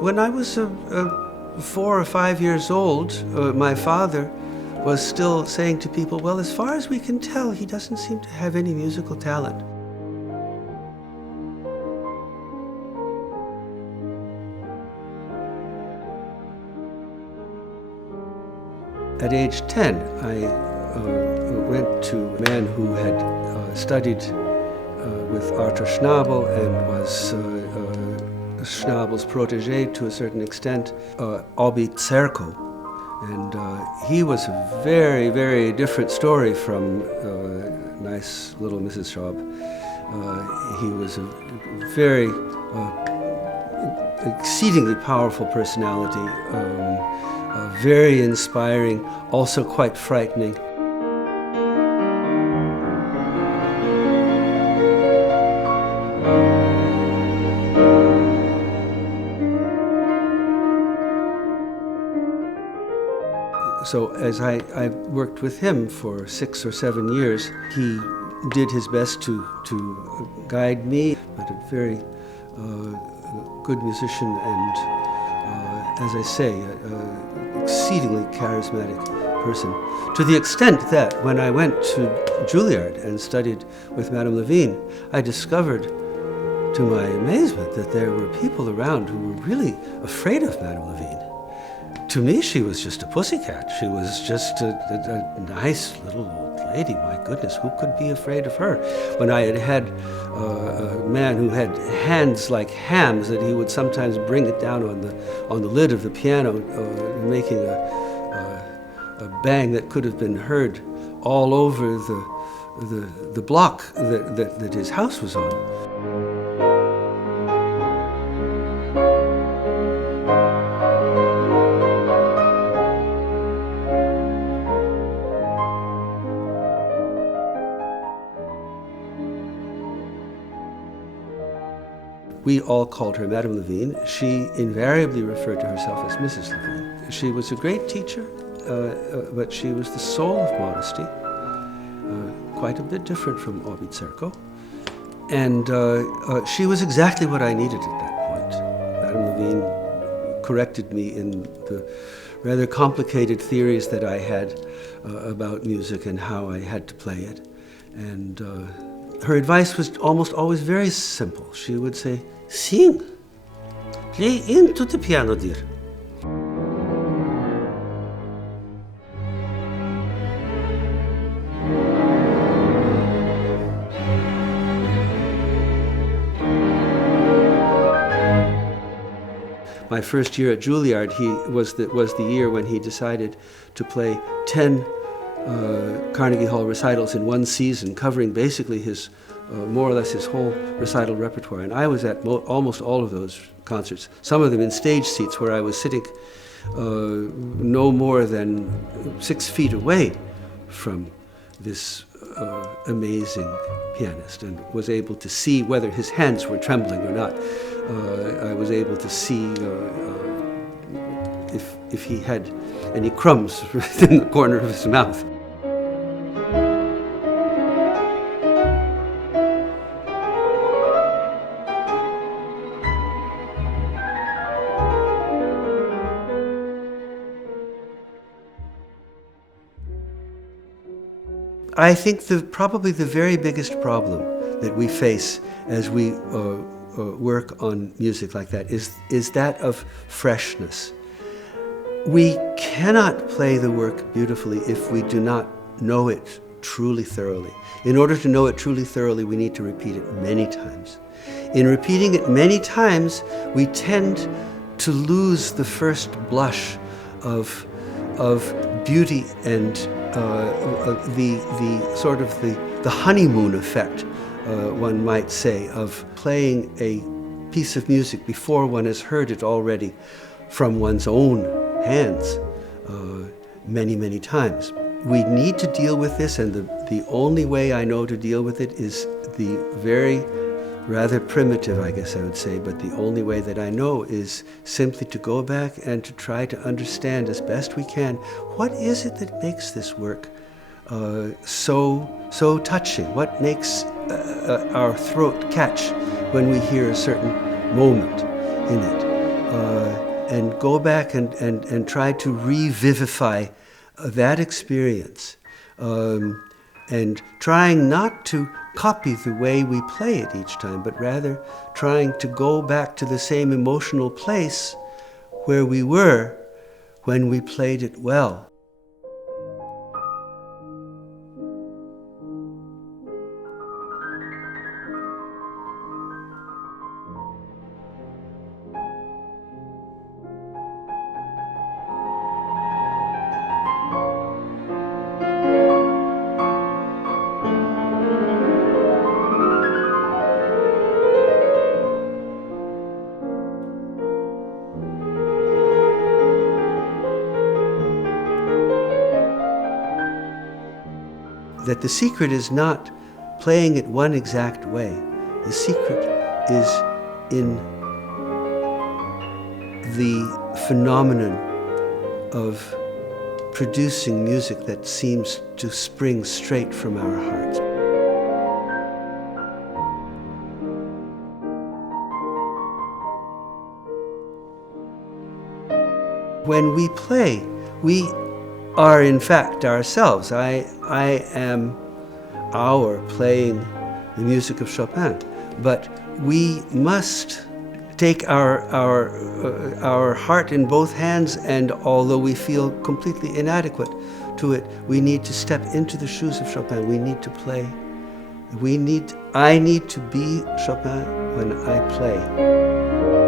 When I was 4 or 5 years old, my father was still saying to people, well, as far as we can tell, he doesn't seem to have any musical talent. At age 10, I went to a man who had studied with Artur Schnabel and was Schnabel's protégé to a certain extent, Aube Tzerko. And he was a very, very different story from nice little Mrs. Schaub. He was a very exceedingly powerful personality, very inspiring, also quite frightening. So as I worked with him for 6 or 7 years, he did his best to guide me, but a very good musician and, as I say, exceedingly charismatic person. To the extent that when I went to Juilliard and studied with Madame Levine, I discovered, to my amazement, that there were people around who were really afraid of Madame Levine. To me, she was just a pussycat. She was just a nice little old lady. My goodness, who could be afraid of her? When I had a man who had hands like hams, that he would sometimes bring it down on the lid of the piano, making a bang that could have been heard all over the block that his house was on. We all called her Madame Levine. She invariably referred to herself as Mrs. Levine. She was a great teacher, but she was the soul of modesty, quite a bit different from Aube Tzerko. And she was exactly what I needed at that point. Madame Levine corrected me in the rather complicated theories that I had about music and how I had to play it. And her advice was almost always very simple. She would say, sing, play into the piano, dear. My first year at Juilliard, was the year when he decided to play 10 Carnegie Hall recitals in one season, covering basically his more or less his whole recital repertoire. And I was at almost all of those concerts, some of them in stage seats where I was sitting no more than 6 feet away from this amazing pianist, and was able to see whether his hands were trembling or not. I was able to see if he had any crumbs in the corner of his mouth. I think probably the very biggest problem that we face as we work on music like that is that of freshness. We cannot play the work beautifully if we do not know it truly thoroughly. In order to know it truly thoroughly, we need to repeat it many times. In repeating it many times, we tend to lose the first blush of beauty and the sort of the honeymoon effect, one might say, of playing a piece of music before one has heard it already from one's own hands many, many times. We need to deal with this, and the only way I know to deal with it is the very rather primitive, I guess I would say, but the only way that I know is simply to go back and to try to understand as best we can, what is it that makes this work so touching? What makes our throat catch when we hear a certain moment in it? and go back and try to revivify that experience, and trying not to copy the way we play it each time, but rather trying to go back to the same emotional place where we were when we played it well. That the secret is not playing it one exact way. The secret is in the phenomenon of producing music that seems to spring straight from our hearts. When we play, we are in fact ourselves. I am Auer playing the music of Chopin, but we must take our heart in both hands, and although we feel completely inadequate to it, we need to step into the shoes of Chopin. We need to play. I need to be Chopin when I play.